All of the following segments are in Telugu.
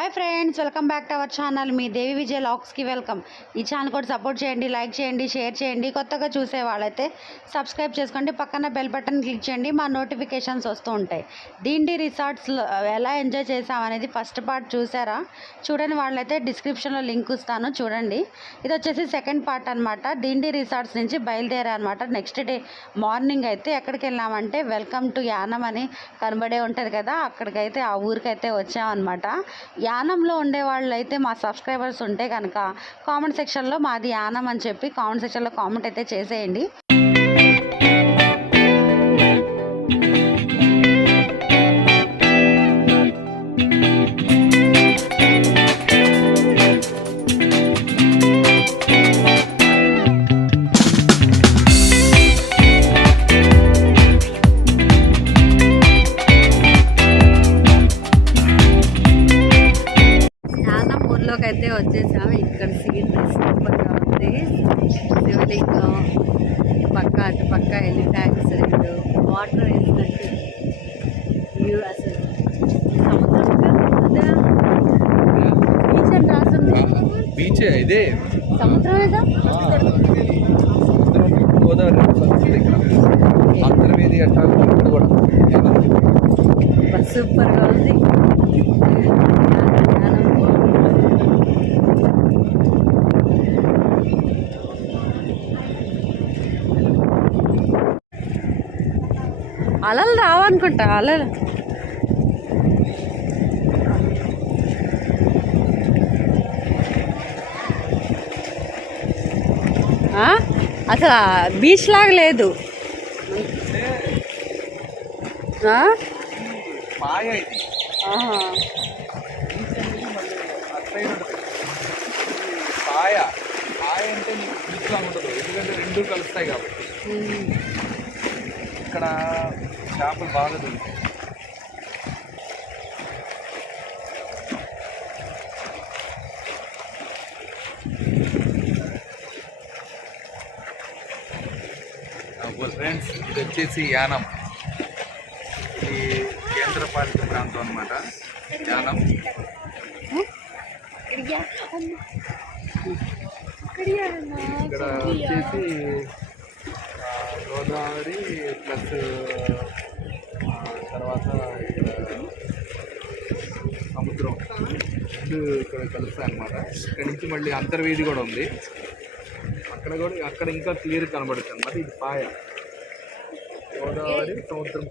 Hi friends welcome back to our channel మీ దేవి విజయ్ లాక్స్కి వెల్కమ్ ఈ ఛానల్ కూడా సపోర్ట్ చేయండి లైక్ చేయండి షేర్ చేయండి. కొత్తగా చూసే వాళ్ళైతే సబ్స్క్రైబ్ చేసుకోండి. పక్కన బెల్ బటన్ క్లిక్ చేయండి. మా నోటిఫికేషన్స్ వస్తూ ఉంటాయి. దీండి రిసార్ట్స్లో ఎలా ఎంజాయ్ చేసామనేది ఫస్ట్ పార్ట్ చూసారా? చూడని వాళ్ళైతే డిస్క్రిప్షన్లో లింక్ ఇస్తాను చూడండి. ఇది వచ్చేసి సెకండ్ పార్ట్ అనమాట దిండి రిసార్ట్స్ నుంచి బయలుదేరా అనమాట నెక్స్ట్ డే మార్నింగ్ అయితే ఎక్కడికి వెళ్ళామంటే వెల్కమ్ టు యానం అని కనబడే ఉంటుంది కదా అక్కడికైతే ఆ ఊరికైతే వచ్చామన్నమాట. యానంలో ఉండే వాళ్ళు అయితే మా సబ్స్క్రైబర్స్ ఉంటే కనుక కామెంట్ సెక్షన్లో మాది యానం అని చెప్పి కామెంట్ సెక్షన్లో కామెంట్ అయితే చేసేయండి. బీచ్ ఇదే సముద్రం ఏదో? సముద్రం గోదావరి ఇక్కడ. అంతర్వేది ఇక్కడ కూడా. సూపర్గా ఉంది. అలలు రావనుకుంటా అలలు ఆ? అసలు బీచ్ లాగా లేదు? పాయ అంటే నీకు బీచ్ లాగా ఉండదు ఎందుకంటే రెండు కలుస్తాయి కాబట్టి. ఇక్కడ చేపలు బాగా దొరుకుతాయి ఫ్రెండ్స్ ఇది వచ్చేసి యానం. ఇది కేంద్రపాలిత ప్రాంతం అన్నమాట. యానం. ఇక్కడ వచ్చేసి గోదావరి ప్లస్ తర్వాత ఇక్కడ సముద్రం. రెండు ఇక్కడ కలుస్తాయి అన్నమాట. ఇక్కడ నుంచి మళ్ళీ అంతర్వేది కూడా ఉంది. అక్కడ కూడా అక్కడ ఇంకా క్లియర్ కనబడుతుంది అన్నమాట. ఇది పాయ. గోదావరి సముద్రం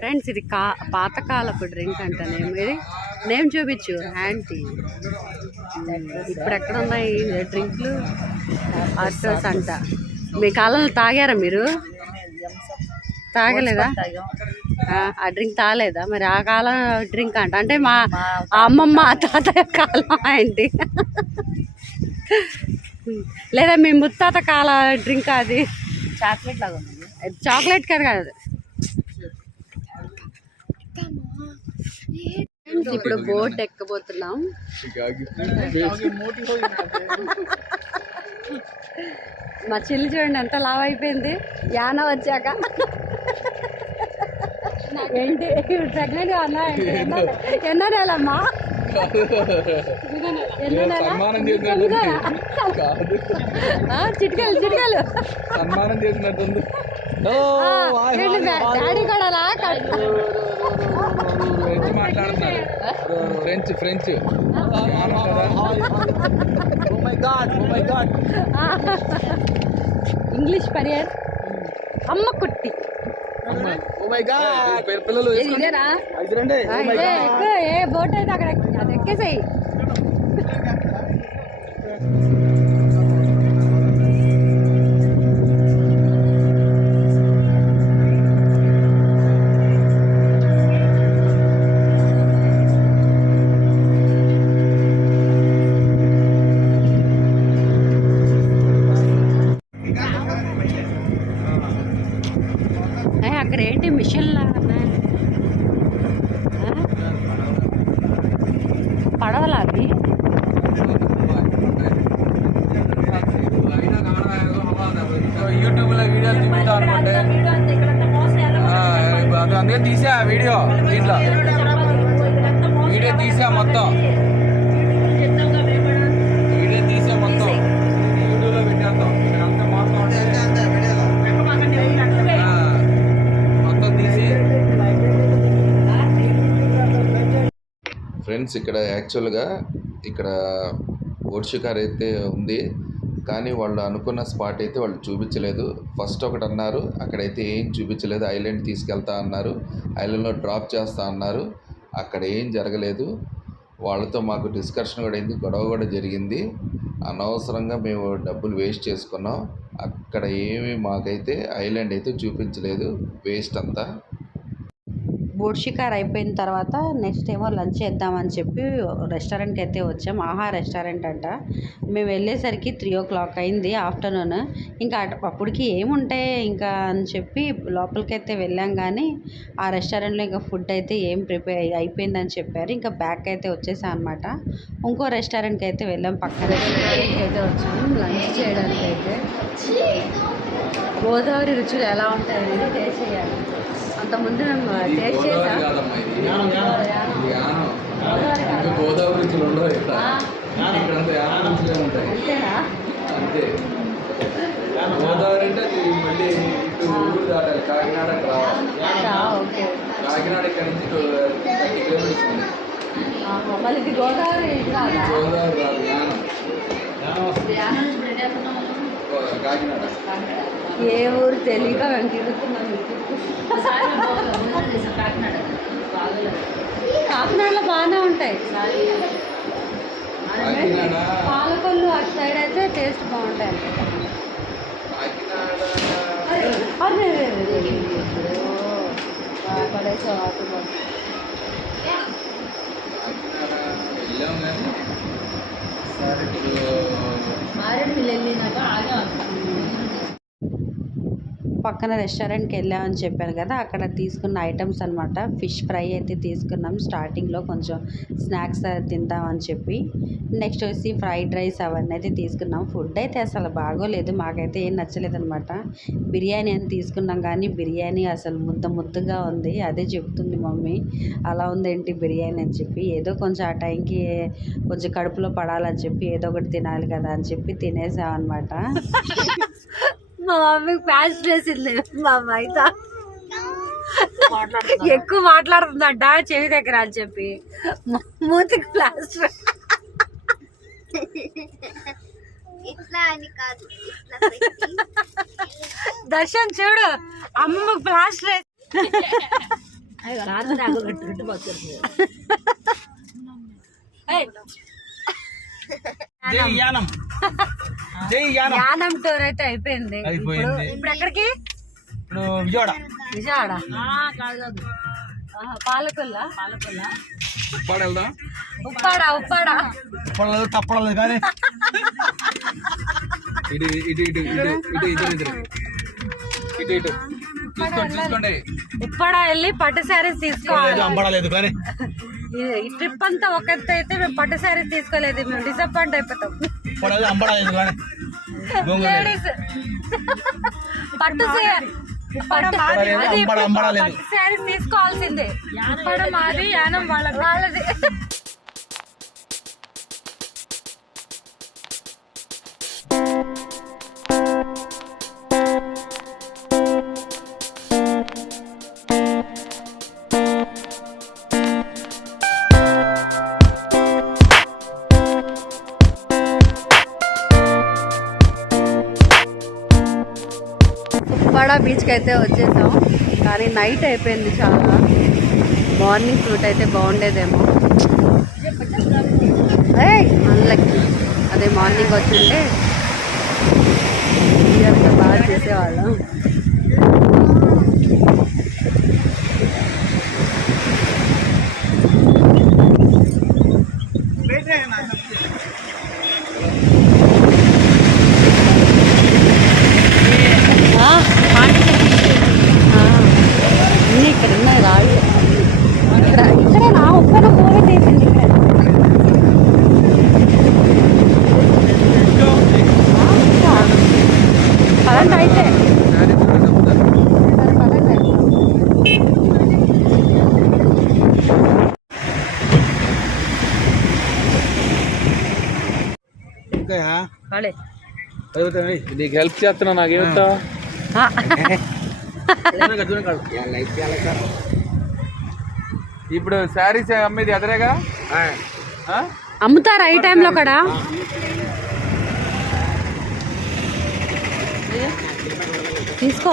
ఫ్రెండ్స్ ఇది కా పాతకాలపు డ్రింక్ అంట నేమ్ ఇది నేమ్ చూపించు ఆంటీ. ఇప్పుడు ఎక్కడ ఉన్నాయి డ్రింక్లు? ఆర్టోస్ అంట. మీ కాలంలో తాగారా మీరు? తాగలేదా? ఆ, ఆ డ్రింక్ తాగలేదా? మరి ఆ కాలం డ్రింక్ అంట. అంటే మా అమ్మమ్మ ఆ తాతయ్య కాలం ఏంటి లేదా మీ ముత్తాత కాల డ్రింక్ అది. చాక్లెట్ లాగా ఉంది. చాక్లెట్ కదా కాదు. ఇప్పుడు బోట్ ఎక్కబోతున్నాం. మా చెల్లి చూడండి ఎంత లావ్ అయిపోయింది. యాన వచ్చాక. ఏంటి ప్రెగ్నెంట్ అన్నా? ఎన్నో నెలమ్మా ఎన్నో నెల చిటికలు చిటికలు సన్మానం చేసినట్టుంది. డాడీ కూడా మాట్లాడుతున్నారు ఫ్రెంచ్ ఫ్రెంచ్ ఇంగ్లీష్ పరియర్ అమ్మ కుట్టి పిల్లలు ఏది ఇదేనా? ఇదిరండి. ఆ, ఇదే ఎక్కువ ఏ బోట్ అయితే అక్కడ ఎక్కి- అది ఎక్కేసాయి. అక్కడ ఏంటి మిషన్లా పడవలా అది యూట్యూబ్లో వీడియోలు చూపిస్తా అందుకే తీసా వీడియో దీంట్లో వీడియో తీసా మొత్తం ఫ్రెండ్స్ ఇక్కడ యాక్చువల్గా ఇక్కడ వర్షికార్ అయితే ఉంది. కానీ వాళ్ళు అనుకున్న స్పాట్ అయితే వాళ్ళు చూపించలేదు. ఫస్ట్ ఒకటి అన్నారు అక్కడైతే ఏం చూపించలేదు. ఐలాండ్ తీసుకెళ్తా అన్నారు. ఐలాండ్లో డ్రాప్ చేస్తా అన్నారు. అక్కడ ఏం జరగలేదు. వాళ్ళతో మాకు డిస్కషన్ కూడా అయింది గొడవ కూడా జరిగింది. అనవసరంగా మేము డబ్బులు వేస్ట్ చేసుకున్నాం. అక్కడ ఏమి మాకైతే ఐలాండ్ అయితే చూపించలేదు. వేస్ట్ అంతా. బోట్ షికార్ అయిపోయిన తర్వాత నెక్స్ట్ ఏమో లంచ్ చేద్దామని చెప్పి రెస్టారెంట్కి అయితే వచ్చాం. ఆహా రెస్టారెంట్ అంట. మేము వెళ్ళేసరికి త్రీ ఓ క్లాక్ అయింది ఆఫ్టర్నూన్. ఇంకా అప్పటికి ఏముంటాయి ఇంకా అని చెప్పి లోపలికి అయితే వెళ్ళాం కానీ ఆ రెస్టారెంట్లో ఇంకా ఫుడ్ అయితే ఏం ప్రిపేర్ అయిపోయిందని చెప్పారు. ఇంకా బ్యాక్ అయితే వచ్చేసాం అనమాట ఇంకో రెస్టారెంట్కి అయితే వెళ్ళాం. పక్కన రెస్టారెంట్కి అయితే వచ్చాము లంచ్ చేయడానికి అయితే గోదావరి రుచులు ఎలా ఉంటాయని టేస్ట్ చేయాలి అంతకుముందు మేము టేస్ట్ చేసాం. గోదావరి అంతేనా? అంతే. గోదావరి అంటే అది మళ్ళీ ఇటు ఊరు దాటాలి. కాకినాడ రావాలి. కాకినాడ ఇక్కడ నుంచి కిలోమీటర్స్ మళ్ళీ ఇది గోదావరి గోదావరి రాదు యానం. యానం ఏ ఊరు తెలియక మేము తిరుగుతున్నాం కాకినాడలో బాగానే ఉంటాయి. పాలకొల్లు అటు సైడ్ అయితే టేస్ట్ బాగుంటాయి. కాకినాడ పడేసా మారేడుమిల్లి వెళ్ళినాక ఆగా. పక్కన రెస్టారెంట్కి వెళ్ళామని చెప్పాను కదా అక్కడ తీసుకున్న ఐటమ్స్ అనమాట ఫిష్ ఫ్రై అయితే తీసుకున్నాం. స్టార్టింగ్లో కొంచెం స్నాక్స్ తిందామని చెప్పి. నెక్స్ట్ వచ్చి ఫ్రైడ్ రైస్ అవన్నీ అయితే తీసుకున్నాం. ఫుడ్ అయితే అసలు బాగోలేదు. మాకైతే ఏం నచ్చలేదు అనమాట బిర్యానీ అని తీసుకున్నాం కానీ బిర్యానీ అసలు ముద్ద ముద్దగా ఉంది. అదే చెప్తుంది మమ్మీ. అలా ఉందేంటి బిర్యానీ అని చెప్పి. ఏదో కొంచెం ఆ టైంకి కొంచెం కడుపులో పడాలని చెప్పి ఏదో ఒకటి తినాలి కదా అని చెప్పి తినేసాం అనమాట మా మమ్మీ ప్యాచ్ వేసింది మా అమ్మాయి ఎక్కువ మాట్లాడుతుందంట చెవి దగ్గర అని చెప్పి. ము- మూతికి ప్లాస్టర్. ఇట్లా అని కాదు ఇట్లా పెట్టి. దర్శన్ చూడు అమ్మమ్మ ప్లాస్టర్ జై యానం. జై యానం. యానం టూర్ అయితే అయిపోయింది. అయిపోయింది. ఇప్పుడు- ఎక్కడికి? ఇప్పుడు విజయవాడ. విజయవాడ. ఆహా, పాలకొల్ల. ఉప్పాడ వెళ్దాం? ఉప్పాడ ఉప్పాడ. ఉప్పాడలేదు తప్పడలేదు కానీ. ఇటు ఇటు ఇటు ఇటు ఇటు ఇటు ఇటు ఇటు ఇటు. చూసుకోండి చూసుకోండి ఉప్పాడ వెళ్ళి పట్టు శారీస్ తీసుకోవాలి. అంబడలేదు కానీ. ఈ ట్రిప్ అంతా ఒకరితో అయితే మేము పట్టు శారీ తీసుకోలేదు మేము డిసప్పాయింట్ అయిపోతాం. లేడీస్ పట్టు పట్టు శారీ తీసుకోవాల్సిందే అది యానం వాళ్ళది. బీచ్కి అయితే వచ్చేసాం. కానీ నైట్ అయిపోయింది చాలా. మార్నింగ్ ఫ్రూట్ అయితే బాగుండేదేమో. అన్లక్కి అదే మార్నింగ్ వచ్చింటే బాగా చేసేవాళ్ళం ఆ, ఆ, అన్నీ ఇక్కడ ఉన్నాయి రాళ్ళు ఇక్కడ ఇక్కడ నా ఒక్కడ మూవీ తీసింది ఇక్కడ ఆ, ఇంకా. పదండి అయితే పదండి నీకు హెల్ప్ చేస్తున్నా నాకేమిటా ఇప్పుడు శారీస్ అమ్మేది ఎదరేగా ఆ? అమ్ముతారా ఈ టైంలో కూడా తీసుకో.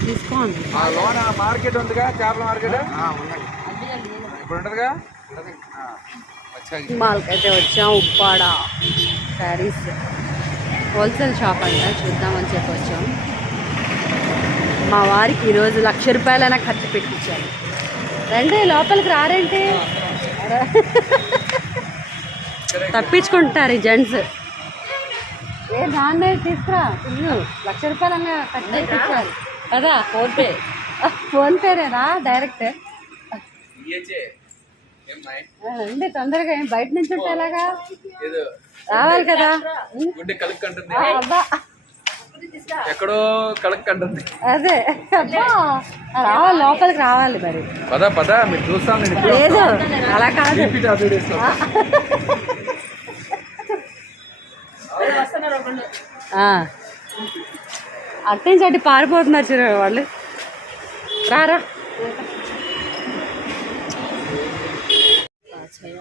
తీసుకో లోన మార్కెట్ ఉందిగా చేపల మార్కెట్? ఇప్పుడు ఉంటదిగా? ఆ, వచ్చాక మాల్కి అయితే వచ్చాం ఉప్పాడ. శారీస్ హోల్సేల్ షాప్ అంట చూద్దామని చెప్పి వచ్చాం. మా వారికి ఈరోజు లక్ష రూపాయలైనా ఖర్చు పెట్టించాను రండి లోపలికి రారేంటి తప్పించుకుంటారు ఈ జెంట్స్. ఏ నాన్న తీసుకురా లక్ష రూపాయలన్నా ఖర్చు పెట్టించారు కదా ఫోన్పే ఫోన్పేనేనా డైరెక్ట్. రండి తొందరగా ఏం బయట నుంచి ఉంటే ఎలాగా? రావాలి కదా. గుడ్డి కలుక్ అంటుంది. ఆ, అబ్బా. ఎక్కడో కలుక్ అంటుంది. అదే. అబ్బా. రావాలి లోపలికి రావాలి మరి. పద పద మీరు చూస్తాను నేను ఇప్పుడు లేదు అలా కాదు. రిపీట్ ఆ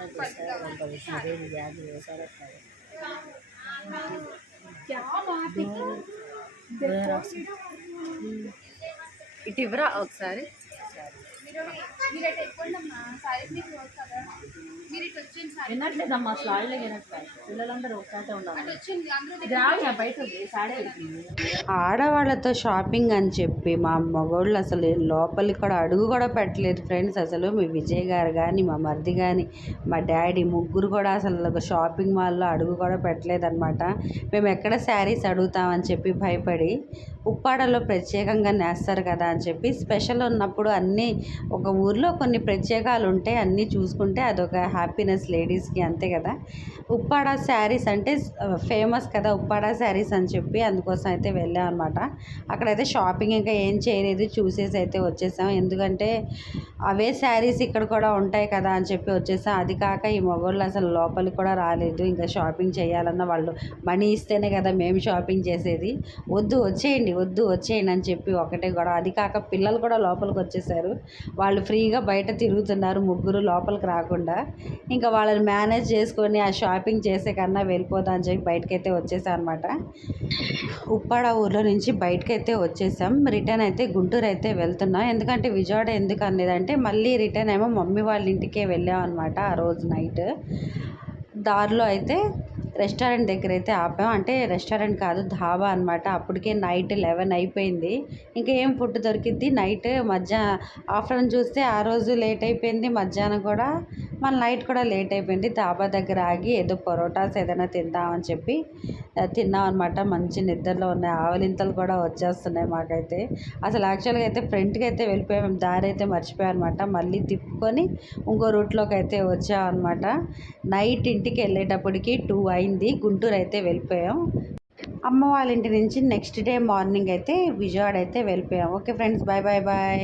వీడియోస్లో. ఆ. అటు నుంచి అటు పారిపోతున్నారు చూడ వాళ్ళు రారా ఇటు ఇవ్వరా ఒకసారి వినట్లేదమ్మా స్లాడ్లో వినట్లేదు. పిల్లలందరూ ఒకసారి ఉండాలి బయట సాడే ఆడవాళ్ళతో షాపింగ్ అని చెప్పి మా మగోళ్ళు అసలు లోపలికి కూడా అడుగు కూడా పెట్టలేదు ఫ్రెండ్స్. అసలు మీ విజయ్ గారు కానీ మా మరిది కానీ మా డాడీ ముగ్గురు కూడా అసలు ఒక షాపింగ్ మాల్లో అడుగు కూడా పెట్టలేదు అనమాట మేము ఎక్కడ శారీస్ అడుగుతామని చెప్పి భయపడి ఉప్పాడలో ప్రత్యేకంగా నేస్తారు కదా అని చెప్పి స్పెషల్ ఉన్నప్పుడు అన్నీ ఒక ఊర్లో కొన్ని ప్రత్యేకాలు ఉంటాయి అన్నీ చూసుకుంటే అదొక హ్యాపీనెస్ లేడీస్కి అంతే కదా. ఉప్పాడ శారీస్ అంటే ఫేమస్ కదా ఉప్పాడ శారీస్ అని చెప్పి అందుకోసం అయితే వెళ్ళాం అనమాట అక్కడైతే షాపింగ్ ఇంకా ఏం చేయలేదు చూసేసి అయితే వచ్చేసాం. ఎందుకంటే అవే శారీస్ ఇక్కడ కూడా ఉంటాయి కదా అని చెప్పి వచ్చేసాం. అది కాక ఈ మగోళ్ళు అసలు లోపలికి కూడా రాలేదు. ఇంకా షాపింగ్ చేయాలన్న వాళ్ళు మనీ ఇస్తేనే కదా మేము షాపింగ్ చేసేది. వద్దు వచ్చేయండి వద్దు వచ్చేయండి అని చెప్పి ఒకటే కూడా అది కాక పిల్లలు కూడా లోపలికి వచ్చేసారు. వాళ్ళు ఫ్రీగా బయట తిరుగుతున్నారు ముగ్గురు లోపలికి రాకుండా. ఇంకా వాళ్ళని మేనేజ్ చేసుకొని ఆ షాపింగ్ చేసే కన్నా వెళ్ళిపోదాం అని చెప్పి బయటకైతే వచ్చేసాం అనమాట ఉప్పాడ ఊర్లో నుంచి బయటకైతే వచ్చేసాం. రిటర్న్ అయితే గుంటూరు అయితే వెళ్తున్నాం. ఎందుకంటే విజయవాడ ఎందుకు అనేదంటే మళ్ళీ రిటర్న్ ఏమో మమ్మీ వాళ్ళ ఇంటికే వెళ్ళాం అనమాట ఆ రోజు నైట్. దారిలో అయితే రెస్టారెంట్ దగ్గర అయితే ఆపాం. అంటే రెస్టారెంట్ కాదు ధాబా అనమాట అప్పటికే నైట్ లెవెన్ అయిపోయింది. ఇంకా ఏం ఫుడ్ దొరికిద్ది? నైట్ మధ్యాహ్నం ఆఫ్టర్నూన్ చూస్తే ఆ రోజు లేట్ అయిపోయింది. మధ్యాహ్నం కూడా మన నైట్ కూడా లేట్ అయిపోయింది. ధాబా దగ్గర ఆగి ఏదో పరోటాస్ ఏదైనా తిందామని చెప్పి తిన్నాం అనమాట మంచి నిద్రలో ఉన్నాయి. ఆవలింతలు కూడా వచ్చేస్తున్నాయి మాకైతే. అసలు యాక్చువల్గా అయితే ఫ్రంట్కి అయితే వెళ్ళిపోయాం. దారి అయితే మర్చిపోయాం అనమాట మళ్ళీ తిప్పుకొని ఇంకో రూట్లోకి అయితే వచ్చాం అనమాట నైట్ ఇంటికి వెళ్ళేటప్పటికి టూ అయింది. గుంటూరు అయితే వెళ్ళిపోయాం. అమ్మ వాళ్ళ ఇంటి నుంచి నెక్స్ట్ డే మార్నింగ్ అయితే విజయవాడ అయితే వెళ్ళిపోయాం. Okay friends bye bye bye